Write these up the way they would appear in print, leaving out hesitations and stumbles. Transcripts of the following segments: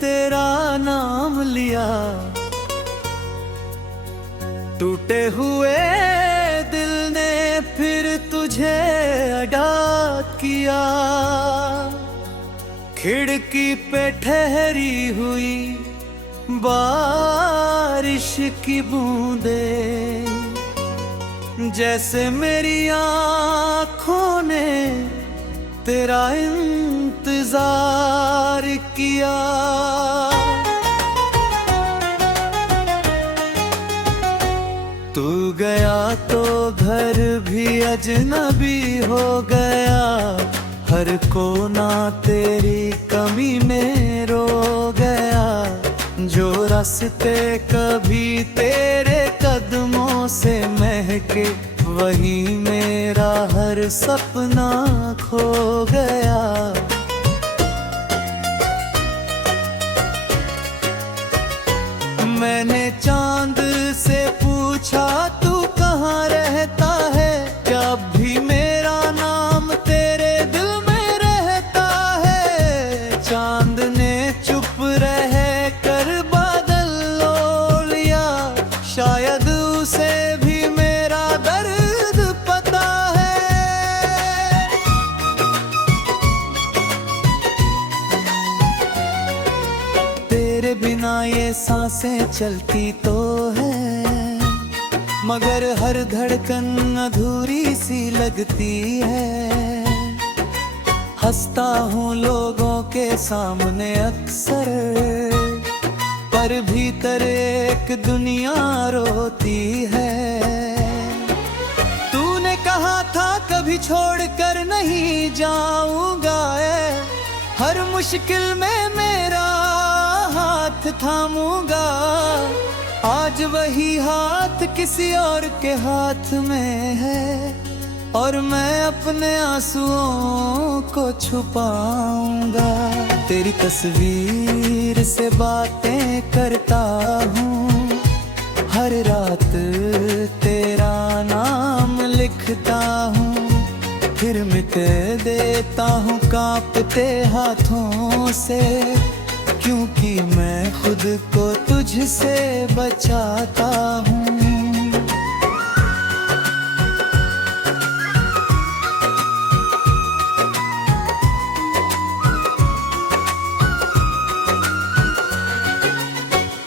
तेरा नाम लिया, टूटे हुए दिल ने फिर तुझे अदा किया। खिड़की पे ठहरी हुई बारिश की बूंदें, जैसे मेरी आँखों ने तेरा इंतजार किया। तू गया तो घर भी अजनबी हो गया, हर कोना तेरी कमी में रो गया। जो रास्ते कभी तेरे कदमों से महके, वही मेरा हर सपना खो गया। मैंने चांद से पूछा तू कहाँ रहता है, क्या भी मेरा नाम तेरे दिल में रहता है। चांद ने चुप रह कर बादल ओढ़ लिया, शायद उसे भी मेरा दर्द पता है। तेरे बिना ये सांसें चलती तो है, मगर हर धड़कन अधूरी सी लगती है। हंसता हूँ लोगों के सामने अक्सर, पर भीतर एक दुनिया रोती है। तूने कहा था कभी छोड़कर नहीं जाऊंगा, हर मुश्किल में मेरा हाथ थामूंगा। आज वही हाथ किसी और के हाथ में है, और मैं अपने आंसुओं को छुपाऊंगा। तेरी तस्वीर से बातें करता हूँ, हर रात तेरा नाम लिखता हूँ, फिर मिट देता हूँ कांपते हाथों से, क्योंकि मैं खुद को तुझसे बचाता हूँ।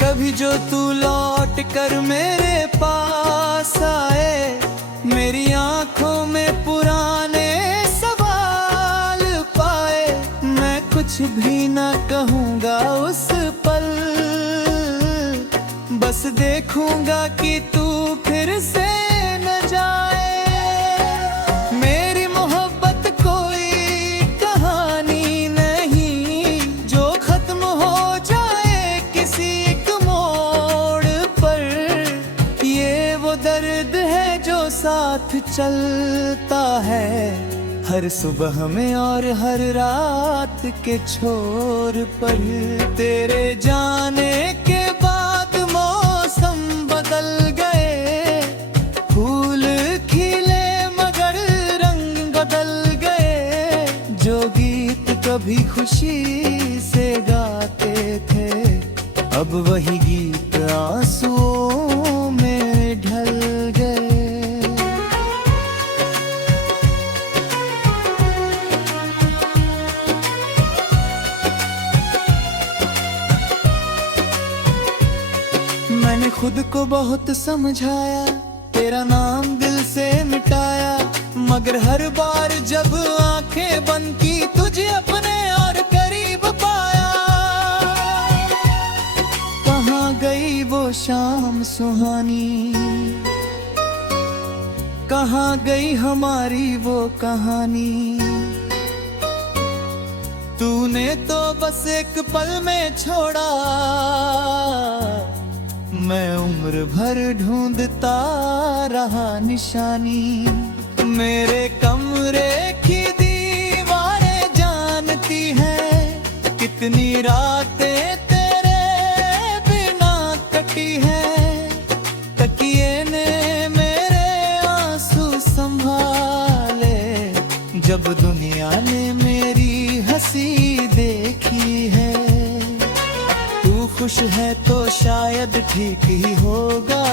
कभी जो तू लौट कर मेरे पास आए, मेरी आंखों में पुराने सवाल पाए। मैं कुछ भी ना कहूँगा उस पल, बस देखूंगा कि तू फिर से न जाए। मेरी मोहब्बत कोई कहानी नहीं जो खत्म हो जाए किसी एक मोड़ पर। ये वो दर्द है जो साथ चलता है हर सुबह में और हर रात के छोर पर। तेरे जाने के बाद मौसम बदल गए, फूल खिले मगर रंग बदल गए। जो गीत कभी खुशी से गाते थे, अब वही गीत आंसुओं में ढल गए। मैंने खुद को बहुत समझाया, तेरा नाम दिल से मिटाया, मगर हर बार जब आंखें बंद की तुझे अपने और करीब पाया। कहाँ गई वो शाम सुहानी, कहाँ गई हमारी वो कहानी। तूने तो बस एक पल में छोड़ा, मैं उम्र भर ढूंढता रहा निशानी। मेरे कमरे की दीवारें जानती हैं, कितनी रातें तेरे बिना कटी हैं। तकिए ने मेरे आंसू संभाले, जब दुनिया ने मेरी हंसी देखी है। खुश है तो शायद ठीक ही होगा।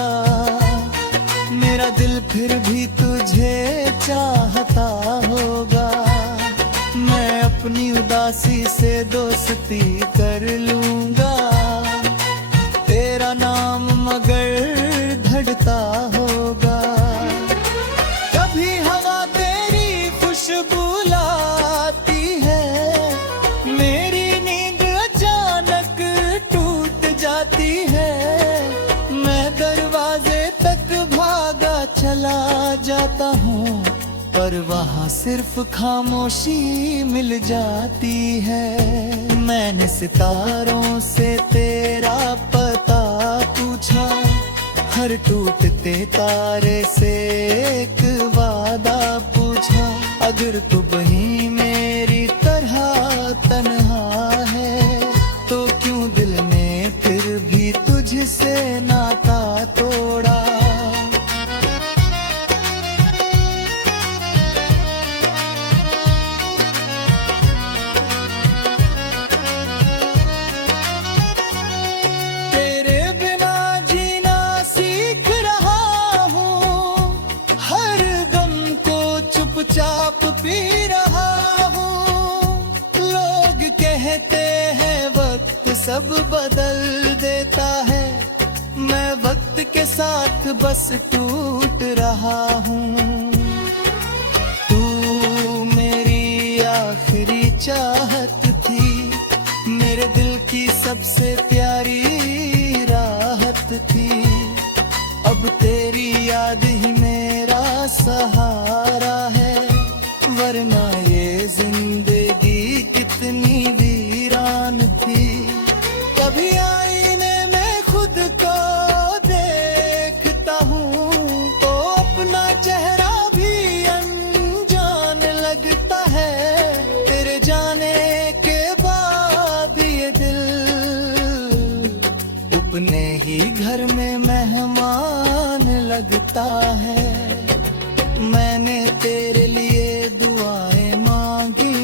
मेरा दिल फिर भी तुझे चाहता होगा। मैं अपनी उदासी से दोस्ती कर लूंगा। तेरा नाम मगर धड़ता होगा। कभी हवा तेरी खुशबू लाती है, मेरी नींद अचानक टूट जाती है। मैं दरवाजे तक भागा चला जाता हूँ, पर वहाँ सिर्फ खामोशी मिल जाती है। मैंने सितारों से तेरा पता पूछा, हर टूटते तारे से एक वादा पूछा। अगर तू वही मेरी तरह तन्हा है, तो क्यों दिल ने फिर भी तुझसे नाता तोड़ा। चाप पी रहा हूँ। लोग कहते हैं वक्त सब बदल देता है, मैं वक्त के साथ बस टूट रहा हूँ। तू मेरी आखिरी चाहत थी, मेरे दिल की सबसे प्यारी राहत थी। अब तेरी याद ही मेरा सहारा है, वरना ये जिंदगी कितनी वीरान थी। कभी आईने में खुद को देखता हूँ, तो अपना चेहरा भी अनजान लगता है। तेरे जाने के बाद ये दिल अपने ही घर में मेहमान लगता है। मैंने तेरे लिए दुआएं मांगी,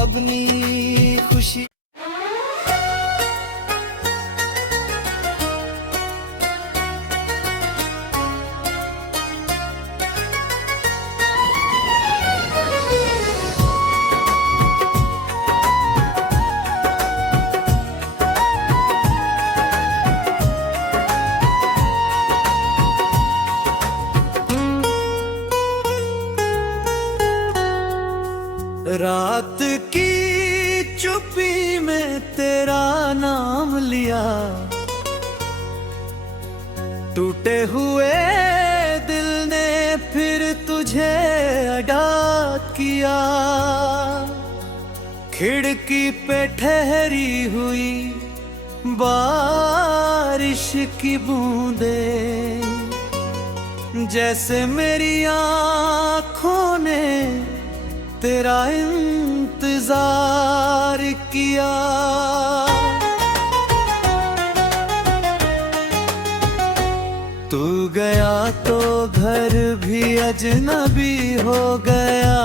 अपनी खुशी। रात की चुप्पी में तेरा नाम लिया, टूटे हुए दिल ने फिर तुझे अदा किया। खिड़की पे ठहरी हुई बारिश की बूंदें, जैसे मेरी आँखों ने तेरा इंतजार किया। तू गया तो घर भी अजनबी हो गया,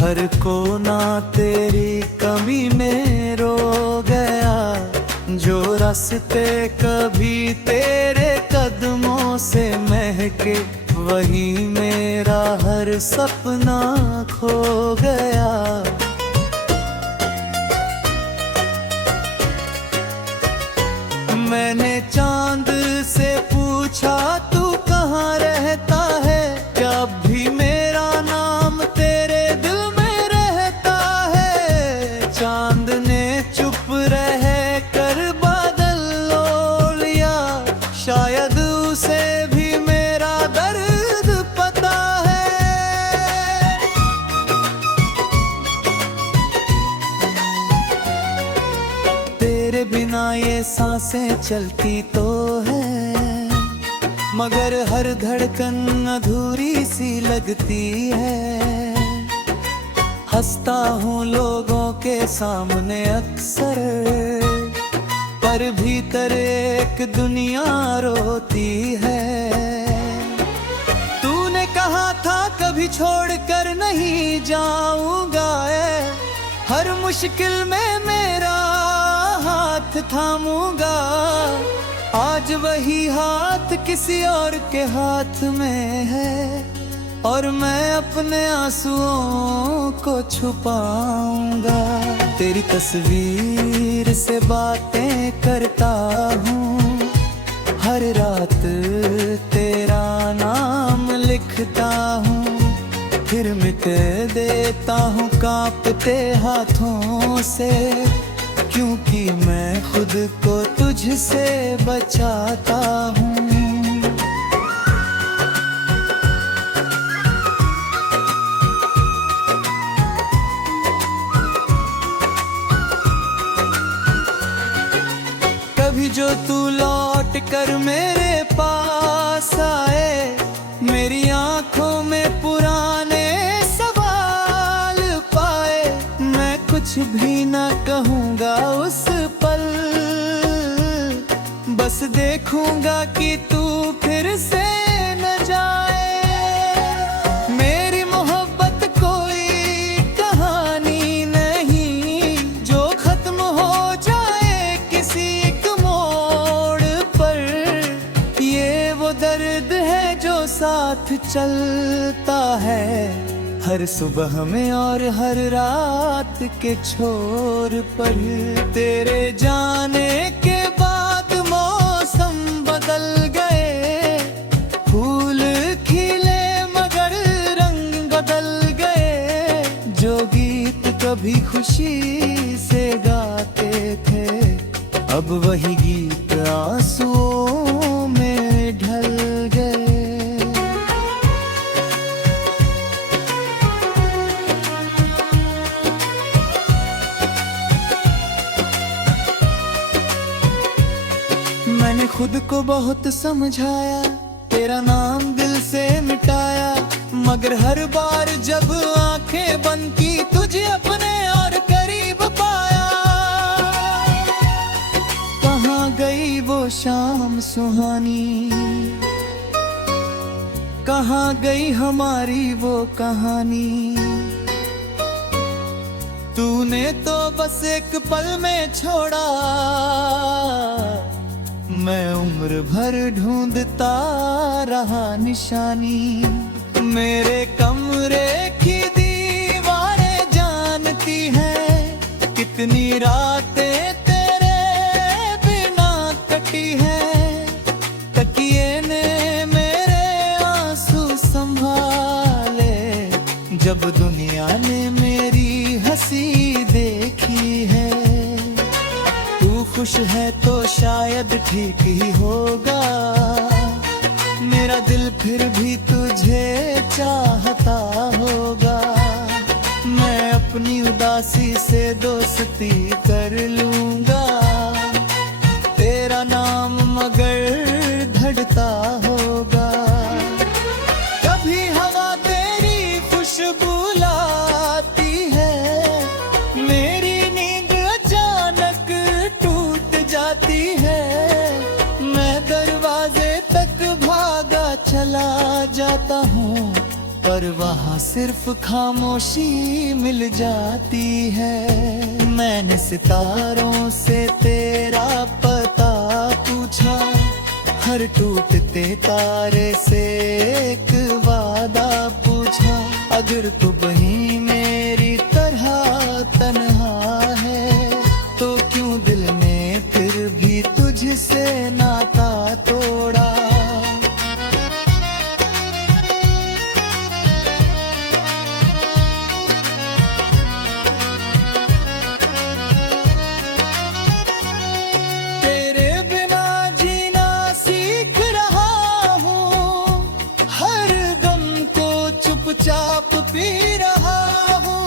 हर कोना तेरी कमी में रो गया। जो रास्ते कभी तेरे कदमों से महके, वही मेरा हर सपना खो गया। मैंने चांद से पूछा तू कहाँ रहता है, जब भी मेरा नाम तेरे दिल में रहता है। चांद ने चुप रह कर बादल लो लिया, शायद उसे भी मेरा दर्द पता है। तेरे बिना ये सांसें चलती तो है, मगर हर धड़कन अधूरी सी लगती है। हंसता हूँ लोगों के सामने अक्सर, पर भीतर एक दुनिया रोती है। तूने कहा था कभी छोड़कर नहीं जाऊंगा, हर मुश्किल में मेरा हाथ हाथ थामूंगा। आज वही हाथ किसी और के हाथ में है, और मैं अपने आंसुओं को छुपाऊंगा। तेरी तस्वीर से बातें करता हूँ, हर रात तेरा नाम लिखता हूँ, फिर मिट देता हूँ कांपते हाथों से, क्योंकि मैं खुद को तुझसे बचाता हूँ। कभी जो तू लौट कर मेरे पास आए, मेरी आंखों में पुराने सवाल पाए, मैं कुछ भी ना कहूँगा उस पल, बस देखूंगा कि तू फिर से न जाए। मेरी मोहब्बत कोई कहानी नहीं जो खत्म हो जाए किसी एक मोड़ पर, ये वो दर्द है जो साथ चलता है हर सुबह में और हर रात के छोर पर। तेरे जाने के बाद मौसम बदल गए, फूल खिले मगर रंग बदल गए, जो गीत कभी खुशी से गाते थे, अब वही गीत आंसुओं में ढल गए। मैंने खुद को बहुत समझाया, तेरा नाम दिल से मिटाया, मगर हर बार जब आंखें बंद की तुझे अपने और करीब पाया। कहाँ गई वो शाम सुहानी, कहाँ गई हमारी वो कहानी, तूने तो बस एक पल में छोड़ा, मैं उम्र भर ढूंढता रहा निशानी। मेरे कमरे की दीवारें जानती हैं कितनी रातें तेरे बिना कटी हैं, तकिए ने मेरे आंसू संभाले, जब दुनिया ने मेरी हंसी देखी है। तू खुश है तो शायद ठीक ही होगा, मेरा दिल फिर भी तुझे चाहता होगा। मैं अपनी उदासी से दोस्ती कर लूंगा, तेरा नाम मगर धड़ता होगा। कभी हवा तेरी खुशबू लाती है, मेरी नींद अचानक टूट जाती है, मैं दरवाजे तक भागा चला जाता हूँ, पर वहाँ सिर्फ खामोशी मिल जाती है। मैंने सितारों से तेरा पता पूछा, हर टूटते तारे से एक वादा पूछा, अगर तू वही मेरी तरह तन्हा है, तो क्यों दिल ने फिर भी तुझसे नाता तोड़ा। तेरे बिना जीना सीख रहा हूँ, हर गम को चुपचाप पी रहा हूँ।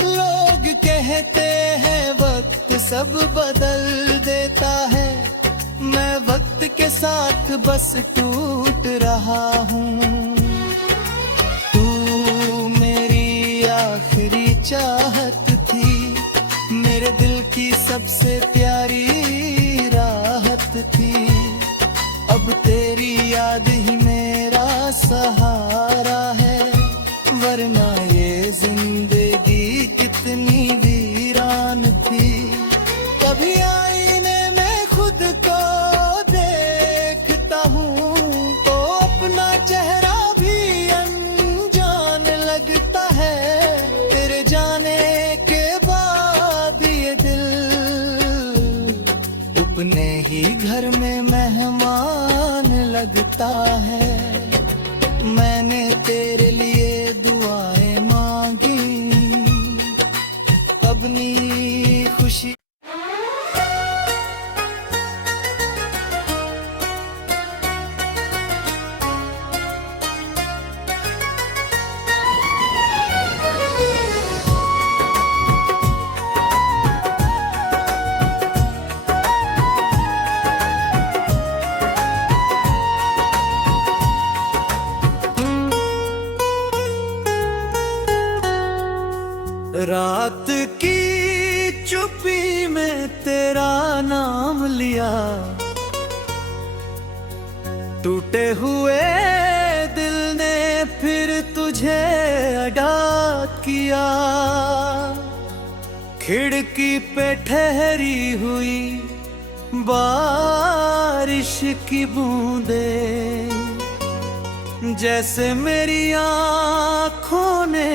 लोग कहते हैं वक्त सब बदल देता है, मैं वक्त के साथ बस टूट रहा हूँ। तू मेरी आखिरी चाहत थी, मेरे दिल की सबसे प्यारी राहत थी, अब तेरी याद ही मेरा सहारा है, वरना ये जिंदगी कितनी वीरान थी। कभी आई ही घर में मेहमान लगता है। मैंने तेरे लिए दुआएं मांगी, अपनी खुशी रात की चुप्पी में तेरा नाम लिया, टूटे हुए दिल ने फिर तुझे अदा किया। खिड़की पे ठहरी हुई बारिश की बूंदें, जैसे मेरी आँखों ने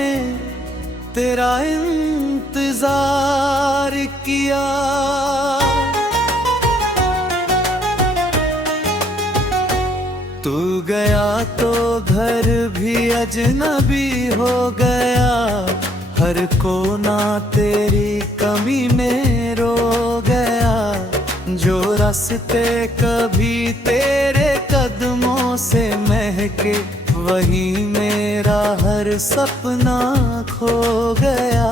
तेरा इंतजार किया। तू गया तो घर भी अजनबी हो गया, हर कोना तेरी कमी में रो गया। जो रास्ते कभी तेरे कदमों से महके, वही मेरा हर सपना खो गया।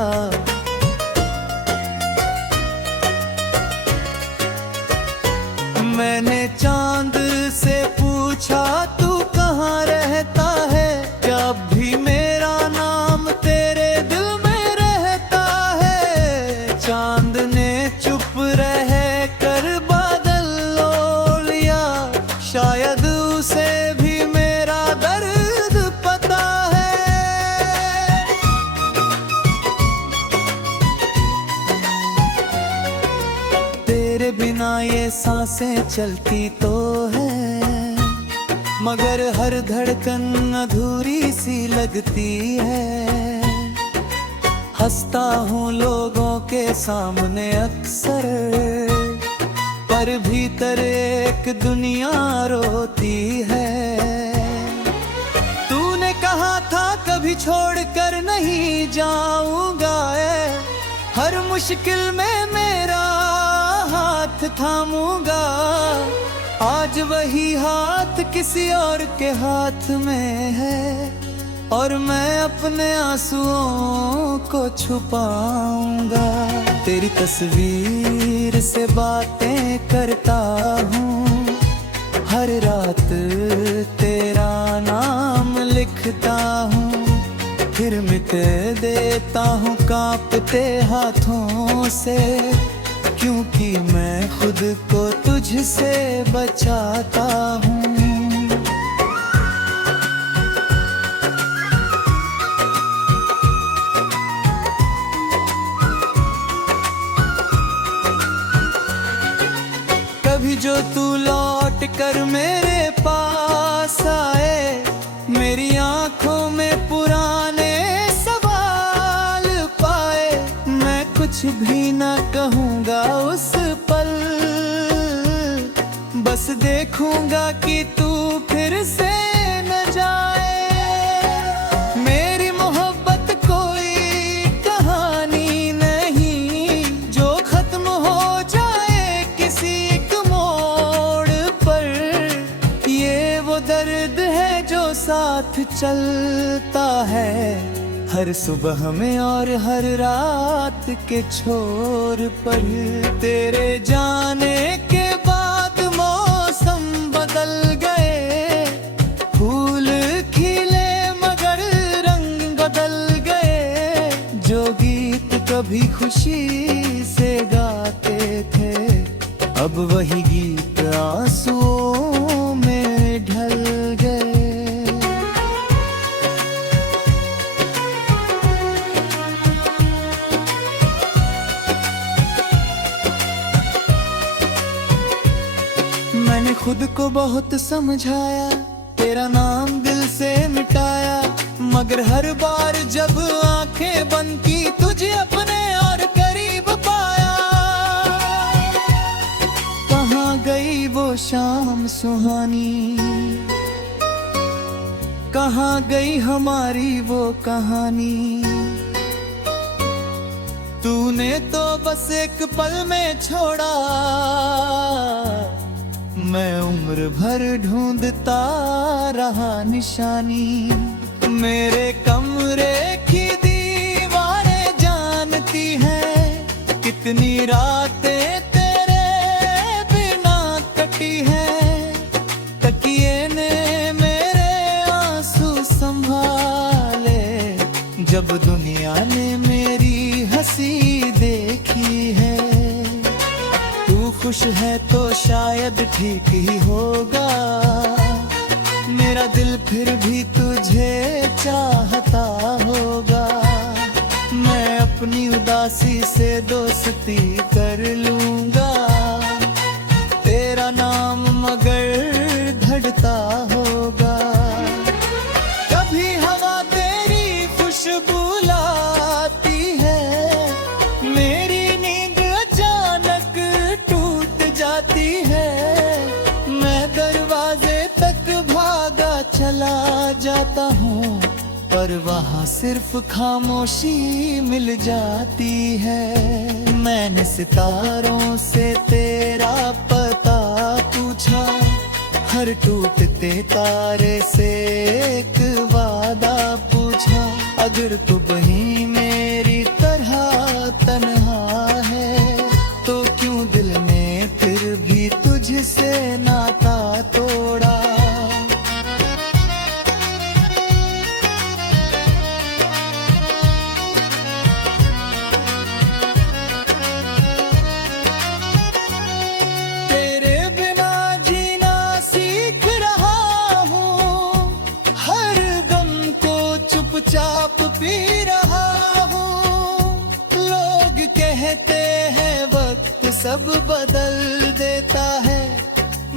मैंने चांद से पूछा तू कहाँ रहता है, जब भी मेरा नाम तेरे दिल में रहता है। चांद ने चुप रह कर बादल लो लिया, शायद उसे भी मेरा दर्द पता है। तेरे बिना ये सांसें चलती तो है, मगर हर धड़कन अधूरी सी लगती है। हंसता हूँ लोगों के सामने अक्सर, पर भीतर एक दुनिया रोती है। तूने कहा था कभी छोड़कर नहीं जाऊंगा, हर मुश्किल में मेरा हाथ थामूंगा। आज वही हाथ किसी और के हाथ में है, और मैं अपने आंसुओं को छुपाऊंगा। तेरी तस्वीर से बातें करता हूँ, हर रात तेरा नाम लिखता हूँ, फिर मिट देता हूँ कांपते हाथों से, क्योंकि मैं खुद को तुझसे बचाता हूँ। कभी जो तू लौट कर मेरे पास आए, मेरी आंखों में पुराने सवाल पाए। मैं कुछ भी ना कहूँगा उस पल, बस देखूंगा कि तू फिर से न जाए। मेरी मोहब्बत कोई कहानी नहीं, जो खत्म हो जाए किसी एक मोड़ पर। ये वो दर्द है जो साथ चलता है, हर सुबह में और हर रात के छोर पर। तेरे जाने के बाद मौसम बदल गए, फूल खिले मगर रंग बदल गए। जो गीत कभी खुशी से गाते थे, अब वही गीत आंसुओं में ढल गए। मैंने खुद को बहुत समझाया, तेरा नाम दिल से मिटाया, मगर हर बार जब आंखें बंद की तुझे अपने और करीब पाया। कहाँ गई शाम सुहानी। कहाँ गई हमारी वो कहानी, तूने तो बस एक पल में छोड़ा, मैं उम्र भर ढूंढता रहा निशानी। मेरे कमरे की दीवारें जानती हैं, कितनी रातें तेरे बिना कटी हैं। तकिए ने मेरे आंसू संभाले, जब दुनिया ने मेरी हंसी देखी है। तू खुश है तो शायद ठीक ही होगा, मेरा दिल फिर भी तुझे चाहता होगा। मैं अपनी उदासी से दोस्ती कर लूंगा, तेरा नाम मगर धड़ता होगा। कभी हवा तेरी खुशबू लाती है, मेरी नींद अचानक टूट जाती है। मैं दरवाजे तक भागा चला जाता हूँ, पर वहाँ सिर्फ खामोशी मिल जाती है। मैंने सितारों से तेरा पता पूछा, हर टूटते तारे से एक वादा पूछा। अगर तू वहीं मेरी तरह तन्हा है, तो क्यों दिल ने फिर भी तुझसे नाता तोड़ा। तेरे बिना जीना सीख रहा हूँ, हर गम को चुपचाप पी रहा हूँ। लोग कहते हैं वक्त सब बदल देता है,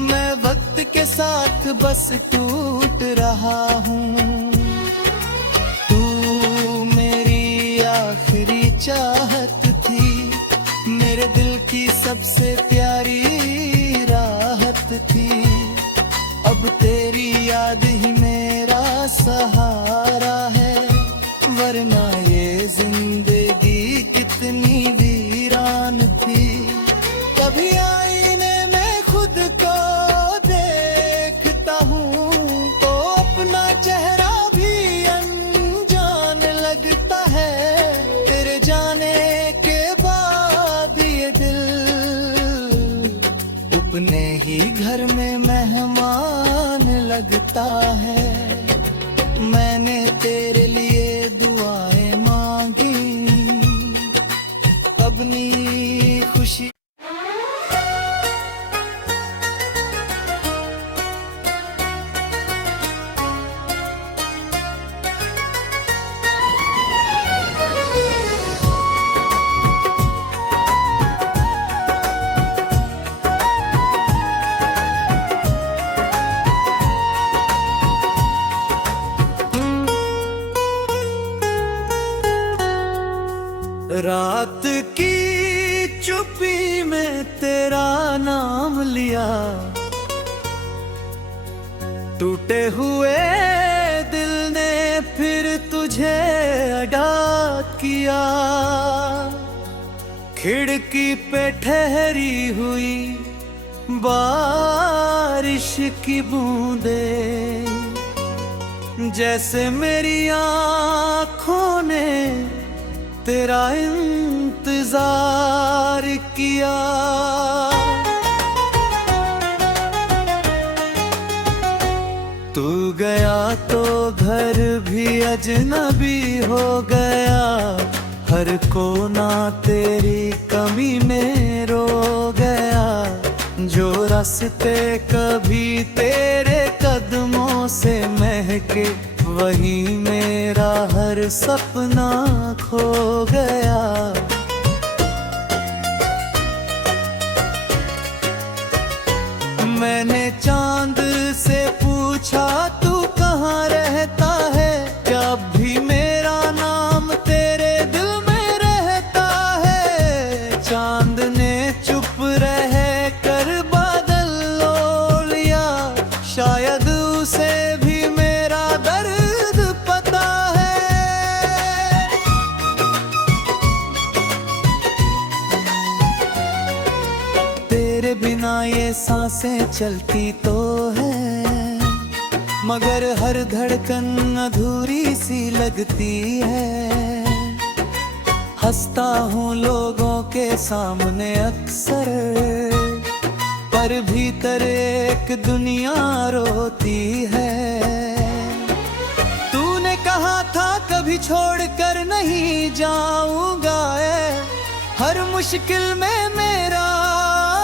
मैं वक्त के साथ बस टूट रहा हूँ। तू मेरी आखिरी चाहत थी, मेरे दिल की सबसे प्यारी राहत थी। अब तेरी याद ही मेरा सहारा है, वरना ये जिंदगी कितनी वीरान थी। कभी आईने में खुद को देखता हूँ, तो अपना चेहरा भी अनजान लगता है। तेरे जाने के बाद ये दिल अपने ही घर में मेहमान लगता है। मैंने तेरे लिए दुआएं मांगी, अपनी खुशी रात की चुप्पी में तेरा नाम लिया, टूटे हुए दिल ने फिर तुझे अदा किया। खिड़की पे ठहरी हुई बारिश की बूंदें, जैसे मेरी आँखों ने तेरा इंतजार किया। तू गया तो घर भी अजनबी हो गया, हर कोना तेरी कमी में रो गया। जो रास्ते कभी तेरे कदमों से महके, वही मेरा हर सपना खो गया। मैंने चांद से पूछा तू कहाँ रहता है, जब भी मेरा नाम तेरे दिल में रहता है। चांद ने चुप रह कर बादल ओढ़ लिया, तेरे बिना ये सांसें चलती तो है, मगर हर धड़कन अधूरी सी लगती है। हंसता हूँ लोगों के सामने अक्सर, पर भीतर एक दुनिया रोती है। तूने कहा था कभी छोड़कर नहीं जाऊंगा, हर मुश्किल में मेरा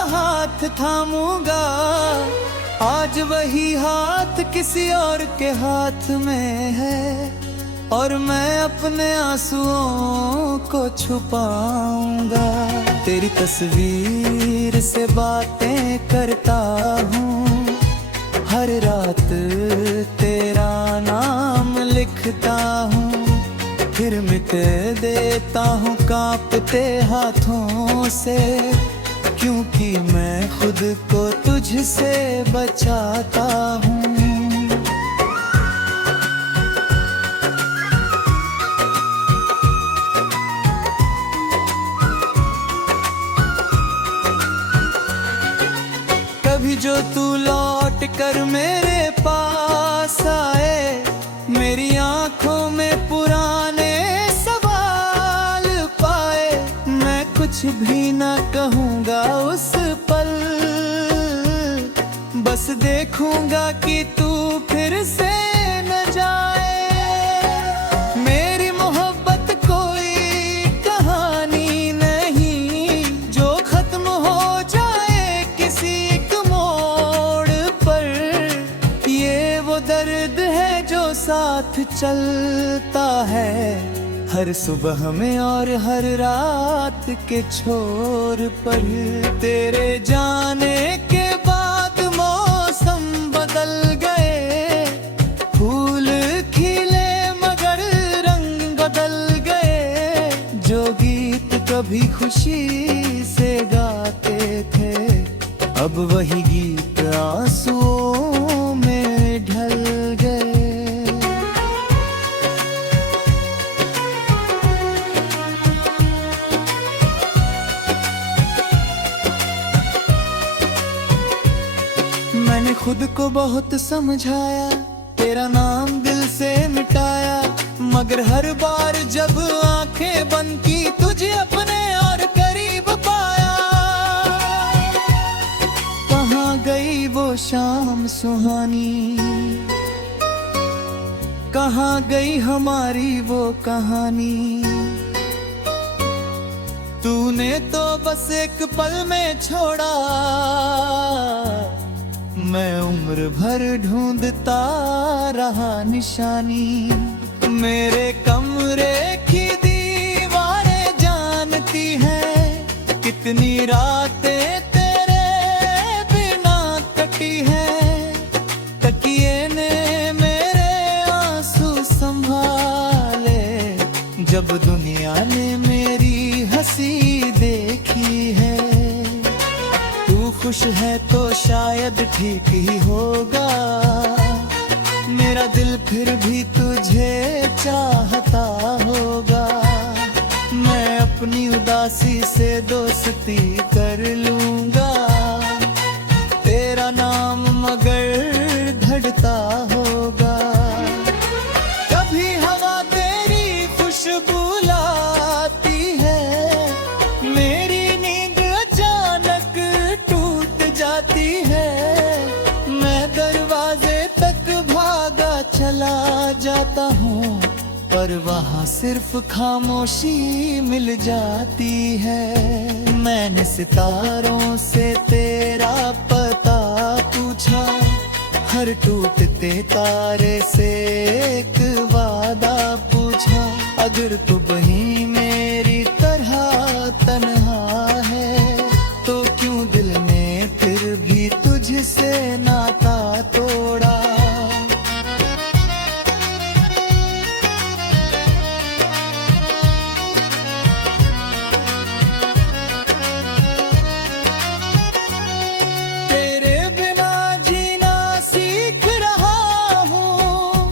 हाथ थामूंगा। आज वही हाथ किसी और के हाथ में है, और मैं अपने आंसुओं को छुपाऊंगा। तेरी तस्वीर से बातें करता हूँ, हर रात तेरा नाम लिखता हूँ, फिर मिट देता हूँ कांपते हाथों से, क्योंकि मैं खुद को तुझसे बचाता हूँ। कभी जो तू लौट कर मेरे पास आए, मेरी आंखों में पुराने सवाल पाए, मैं कुछ भी ना कहूँगा उस पल, बस देखूंगा कि तू फिर से न जाए। मेरी मोहब्बत कोई कहानी नहीं जो खत्म हो जाए किसी एक मोड़ पर, ये वो दर्द है जो साथ चलता है हर सुबह में और हर रात के छोर पर। तेरे जाने के बाद मौसम बदल गए, फूल खिले मगर रंग बदल गए। जो गीत कभी खुशी से गाते थे, अब वही गीत आंसुओं में ढल गए। मैंने खुद को बहुत समझाया, तेरा नाम दिल से मिटाया, मगर हर बार जब आंखें बंद की तुझे अपने और करीब पाया। कहाँ गई वो शाम सुहानी, कहाँ गई हमारी वो कहानी। तूने तो बस एक पल में छोड़ा, मैं उम्र भर ढूंढता रहा निशानी। मेरे कमरे की दीवारें जानती हैं, कितनी रातें तेरे बिना कटी हैं। तकिए ने मेरे आंसू संभाले, जब दुनिया ने मेरी हंसी देखी है। तू खुश है तो शायद ठीक ही होगा, मेरा दिल फिर भी तुझे चाहता होगा। मैं अपनी उदासी से दोस्ती कर लूंगा, तेरा नाम मगर धड़ता होगा। कभी हवा तेरी खुशबू लाती है, मेरी नींद अचानक टूट जाती है। मैं दरवाजे तक भागा चला जाता हूँ, पर वहाँ सिर्फ खामोशी मिल जाती है। मैंने सितारों से तेरा पता पूछा, हर टूटते तारे से एक वादा पूछा। अगर तू वही मेरी तरह तन्हा है, तो क्यों दिल ने फिर भी तुझसे नाता तोड़ा। तेरे बिना जीना सीख रहा हूँ,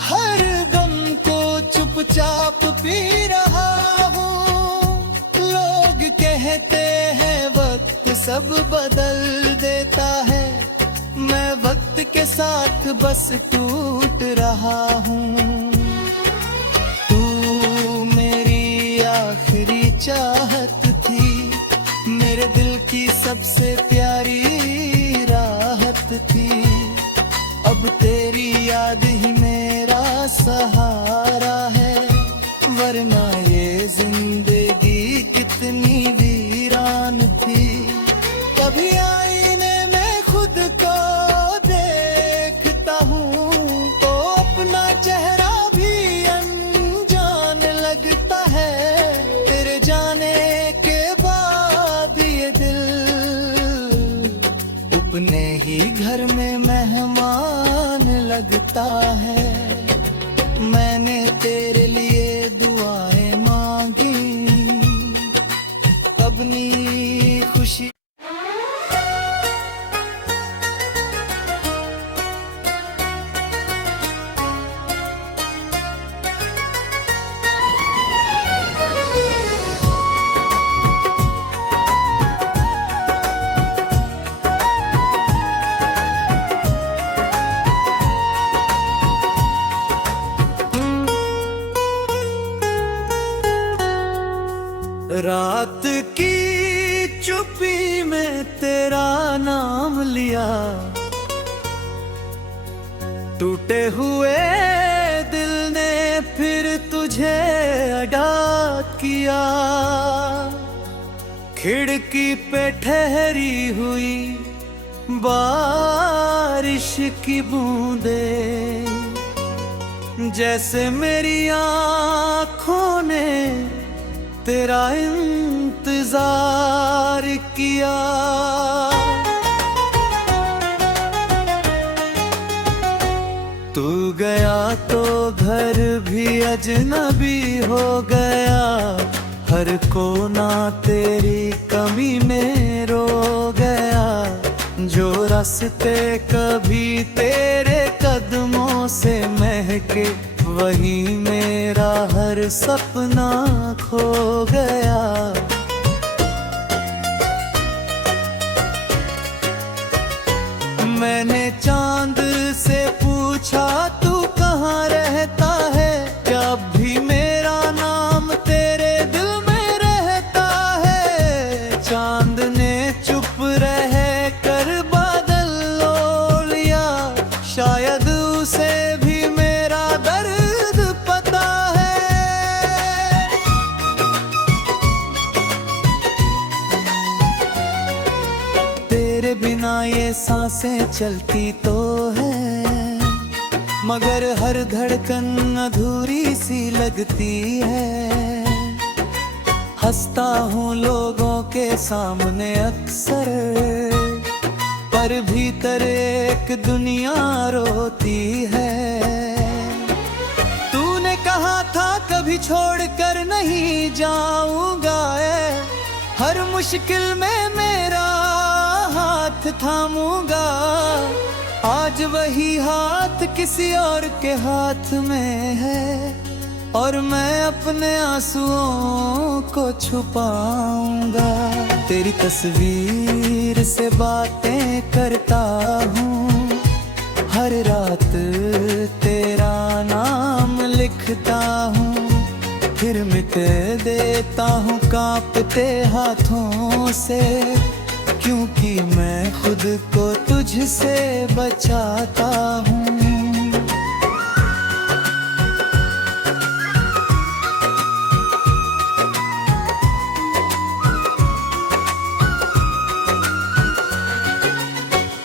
हर गम को चुपचाप पी सब बदल देता है। मैं वक्त के साथ बस टूट रहा हूँ। तू मेरी आखिरी चाहत थी, मेरे दिल की सबसे प्यारी राहत थी। अब तेरी याद ही मेरा सहारा है, वरना ये जिंदगी कितनी वीरान थी। कभी आईने में खुद को देखता हूँ तो अपना चेहरा भी अनजान लगता है। तेरे जाने के बाद ये दिल अपने ही घर में मेहमान लगता है। मैंने तेरे लिए दुआएं मांगी, अपनी खुशी रात की चुप्पी में तेरा नाम लिया, टूटे हुए दिल ने फिर तुझे अदा किया। खिड़की पे ठहरी हुई बारिश की बूंदें जैसे मेरी आँखों ने तेरा इंतजार किया। तू गया तो घर भी अजनबी हो गया, हर कोना तेरी कमी में रो गया। जो रास्ते कभी तेरे कदमों से महके, वही मेरा हर सपना खो गया। मैंने चांद से पूछा तू कहाँ रहता है, जब भी मेरा नाम तेरे दिल में रहता है। चांद ने चुप रह कर बादल लो लिया, शायद उसे भी मेरा दर्द पता है। तेरे बिना ये सांसें चलती तो है, मगर हर धड़कन अधूरी सी लगती है। हंसता हूँ लोगों के सामने अक्सर, पर भीतर एक दुनिया रोती है। तूने कहा था कभी छोड़कर नहीं जाऊंगा, हर मुश्किल में मेरा हाथ थामूंगा। आज वही हाथ किसी और के हाथ में है, और मैं अपने आंसुओं को छुपाऊंगा। तेरी तस्वीर से बातें करता हूँ, हर रात तेरा नाम लिखता हूँ, फिर मिट देता हूँ कांपते हाथों से, क्योंकि मैं खुद को तुझसे बचाता हूँ।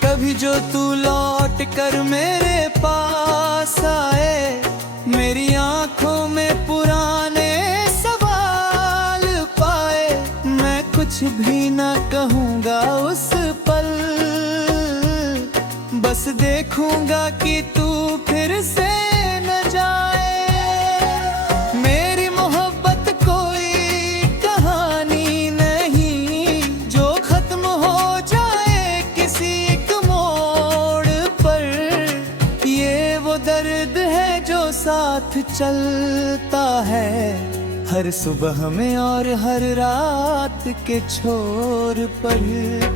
कभी जो तू लौट कर मेरे पास आए, मेरी आंखों में पुराने सवाल पाए। मैं कुछ भी ना कहूँगा उस पल, बस देखूंगा कि तू फिर से न जाए। मेरी मोहब्बत कोई कहानी नहीं जो खत्म हो जाए किसी एक मोड़ पर। ये वो दर्द है जो साथ चलता है हर सुबह में और हर रात के छोर पर।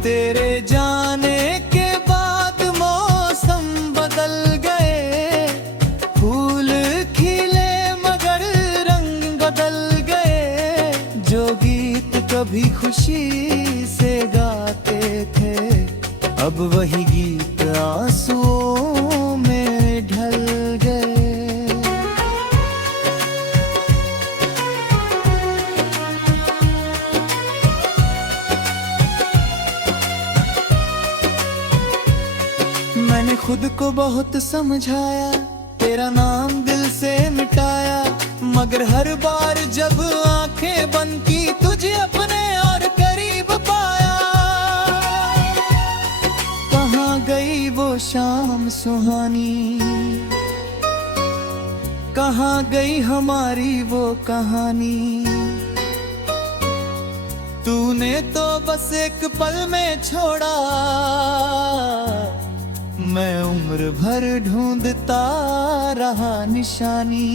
तेरे जाने के बाद मौसम बदल गए, फूल खिले मगर रंग बदल गए। जो गीत कभी खुशी से गाते थे, अब वही गीत आंसुओं में ढल गए। मैंने खुद को बहुत समझाया, तेरा नाम दिल से मिटाया, मगर हर बार जब आंखें बंद की तुझे अपने और करीब पाया। कहाँ गई वो शाम सुहानी, कहाँ गई हमारी वो कहानी। तूने तो बस एक पल में छोड़ा, मैं उम्र भर ढूंढता रहा निशानी।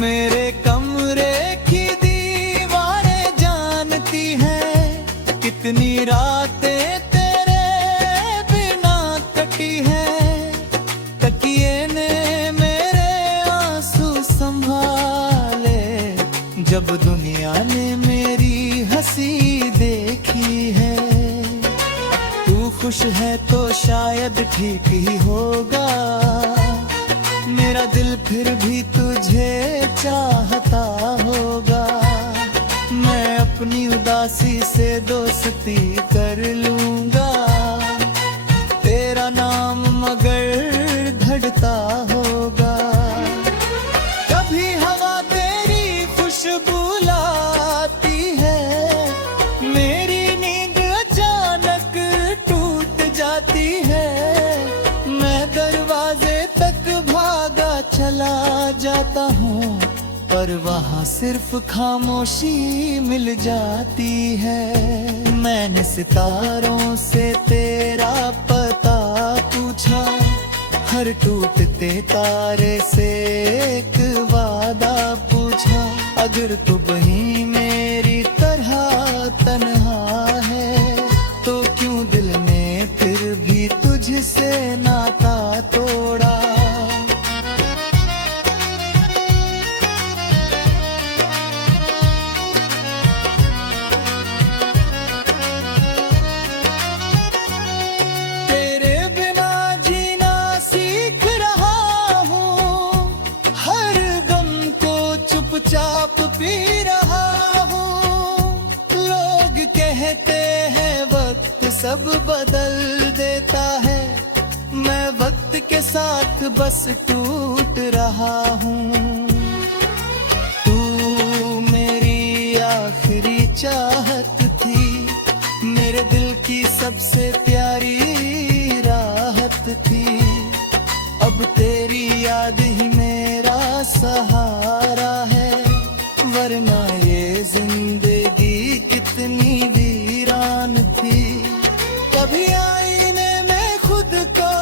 मेरे कमरे की दीवारें जानती हैं, कितनी रातें तेरे बिना कटी हैं। तकिए ने मेरे आंसू संभाले, जब दुनिया ने मेरी हंसी देखी है। तू खुश है तो शायद ठीक ही होगा, मेरा दिल फिर भी तुझे चाहता होगा। मैं अपनी उदासी से दोस्ती कर लूंगा, तेरा नाम मगर धड़ता होगा। कभी हवा तेरी खुशबू लाती है, मेरी नींद अचानक टूट जाती है। मैं दरवाजे तक भागा चला जाता हूँ, पर वहाँ सिर्फ खामोशी मिल जाती है। मैंने सितारों से तेरा पता पूछा, हर टूटते तारे से एक वादा पूछा। अगर तू वही मेरी तरह तन्हा है, तो क्यों दिल ने फिर भी तुझसे नाता तोड़ा। तेरे बिना जीना सीख रहा हूँ, हर गम को चुपचाप पी रहा हूँ। लोग कहते हैं वक्त सब बदल देता है, मैं वक्त के साथ बस टूट रहा हूँ। तू मेरी आखिरी चाहत थी, मेरे दिल की सबसे प्यारी राहत थी। अब तेरी याद ही मेरा सहारा है, वरना ये जिंदगी कितनी वीरान थी। कभी आईने में खुद को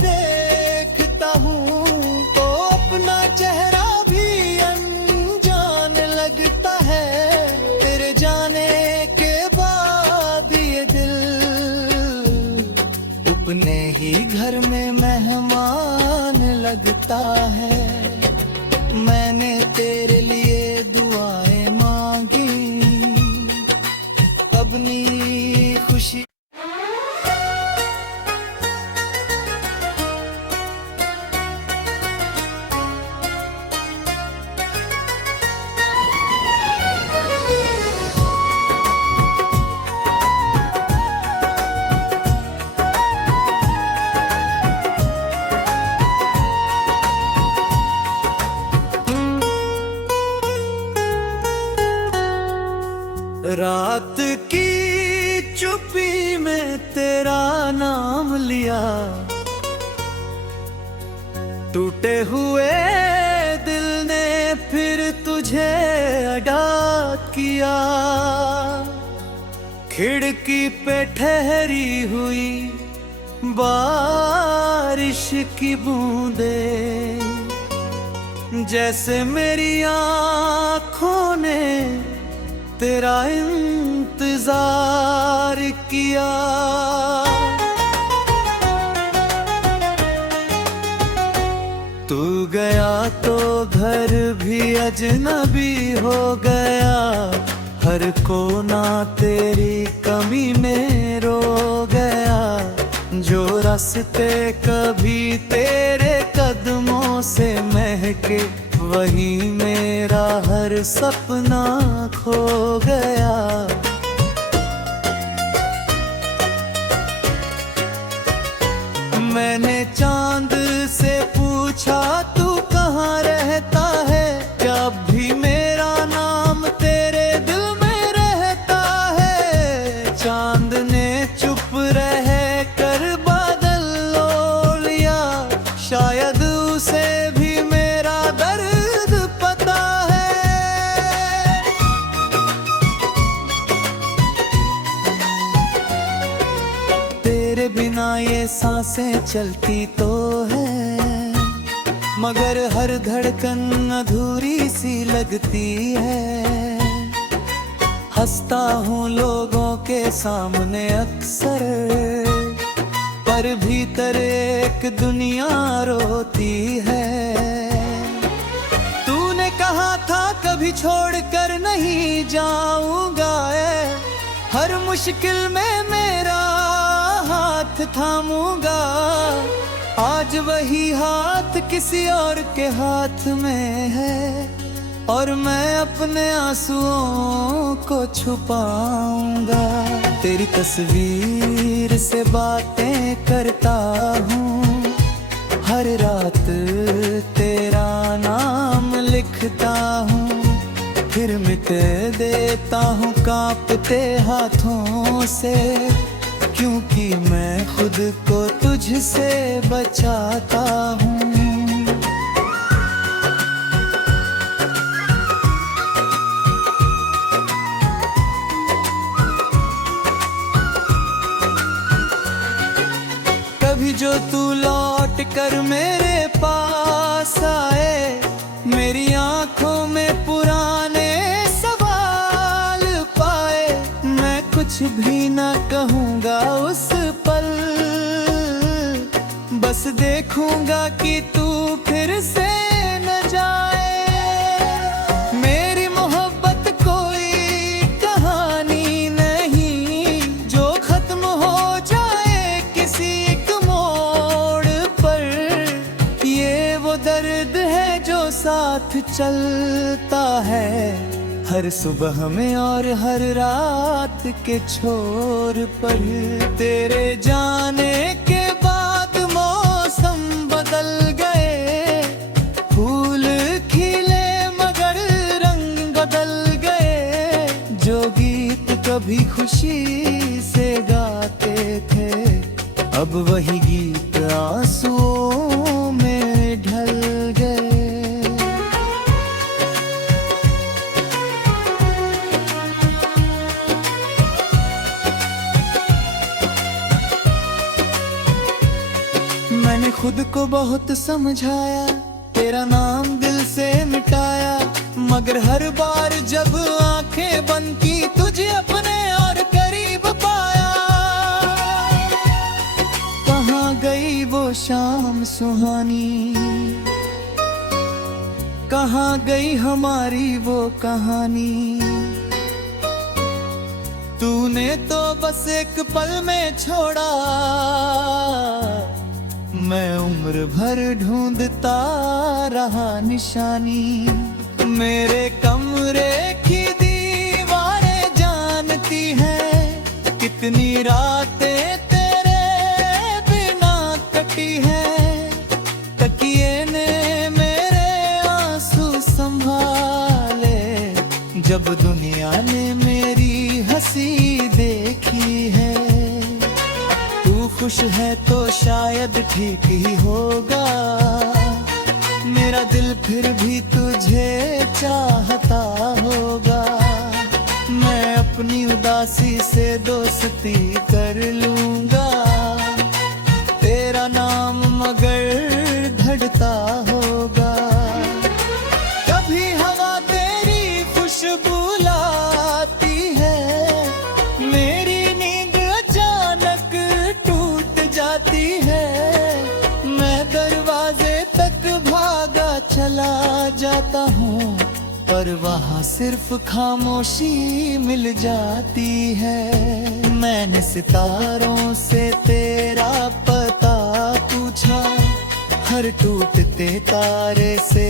देखता हूँ, तो अपना चेहरा भी अनजान लगता है। तेरे जाने के बाद ये दिल अपने ही घर में मेहमान लगता है। मैंने तेरे लिए दुआएं मांगी, अपनी खुशी रात की चुप्पी में तेरा नाम लिया, टूटे हुए दिल ने फिर तुझे अदा किया। खिड़की पे ठहरी हुई बारिश की बूंदें, जैसे मेरी आँखों ने तेरा इंतजार किया। तू गया तो घर भी अजनबी हो गया, हर कोना तेरी कमी में रो गया। जो रास्ते कभी तेरे कदमों से महके, वही मेरा हर सपना खो गया। मैंने चांद से पूछा तू कहाँ रहता है, जब भी मेरा नाम तेरे दिल में रहता है। चांद ने चुप रह कर बादल ओढ़ लिया, शायद उसे भी मेरा दर्द पता है। तेरे बिना ये सांसें चलती तो है, मगर हर धड़कन अधूरी सी लगती है। हंसता हूँ लोगों के सामने अक्सर, पर भीतर एक दुनिया रोती है। तूने कहा था कभी छोड़कर नहीं जाऊंगा, हर मुश्किल में मेरा हाथ थामूंगा। आज वही हाथ किसी और के हाथ में है, और मैं अपने आंसुओं को छुपाऊंगा। तेरी तस्वीर से बातें करता हूँ, हर रात तेरा नाम लिखता हूँ, फिर मिट देता हूँ कांपते हाथों से, क्योंकि मैं खुद को तुझसे बचाता हूँ। कभी जो तू लौट कर मेरे पास आए, मेरी आंखों में पुराने सवाल पाए। मैं कुछ भी ना कहूँगा उस पल, बस देखूंगा कि तू फिर से न जाए। मेरी मोहब्बत कोई कहानी नहीं जो खत्म हो जाए किसी एक मोड़ पर। ये वो दर्द है जो साथ चलता है, हर सुबह में और हर रात के छोर पर। तेरे जाने के बाद मौसम बदल गए, फूल खिले मगर रंग बदल गए। जो गीत कभी खुशी से गाते थे, अब वही गीत आंसुओं में ढल गए। मैंने खुद को बहुत समझाया, तेरा नाम दिल से मिटाया, मगर हर बार जब आंखें बंद की तुझे अपने और करीब पाया। कहाँ गई वो शाम सुहानी, कहाँ गई हमारी वो कहानी। तूने तो बस एक पल में छोड़ा, मैं उम्र भर ढूंढता रहा निशानी। मेरे कमरे की दीवारें जानती हैं, कितनी रातें तेरे बिना कटी हैं। तकिए ने मेरे आंसू संभाले, जब दुनिया ने मेरी हंसी देखी है। तू खुश है तो शायद ठीक ही होगा, मेरा दिल फिर भी तुझे चाहता होगा। मैं अपनी उदासी से दोस्ती कर लूंगा, तेरा नाम मगर धड़ता होगा। कभी हवा तेरी खुशबू लाती चला जाता हूँ, पर वहाँ सिर्फ खामोशी मिल जाती है। मैंने सितारों से तेरा पता पूछा, हर टूटते तारे से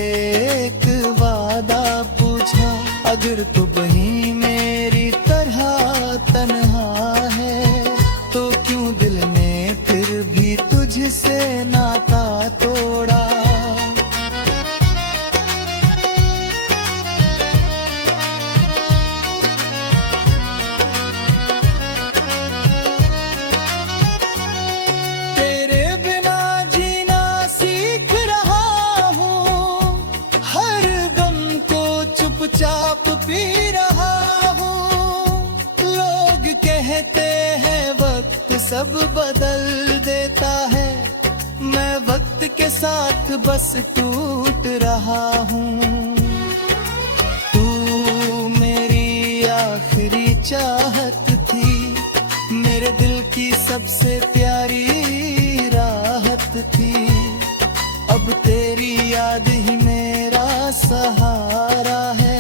एक वादा पूछा। अगर तू वही मेरी तरह तन्हा है, तो क्यों दिल ने फिर भी तुझसे नाता तोड़ा। तेरे बिना जीना सीख रहा हूँ, हर गम को चुपचाप पी रहा हूँ। लोग कहते हैं वक्त सब बदल देता है, मैं वक्त के साथ बस टूट रहा हूँ। तू मेरी आखिरी चाहत थी, मेरे दिल की सबसे प्यारी राहत थी। अब तेरी याद ही मेरा सहारा है,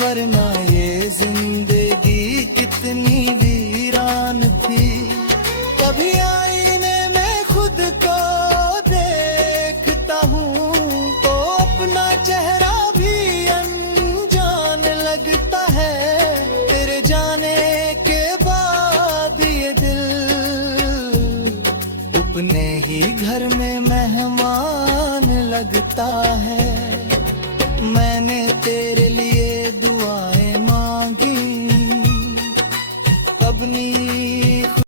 वरना ये जिंदगी कितनी वीरान थी। कभी आईने में खुद को देखता हूँ, तो अपना चेहरा भी अनजान लगता है। तेरे जाने के बाद ये दिल अपने ही घर में मेहमान लगता है। मैंने तेरे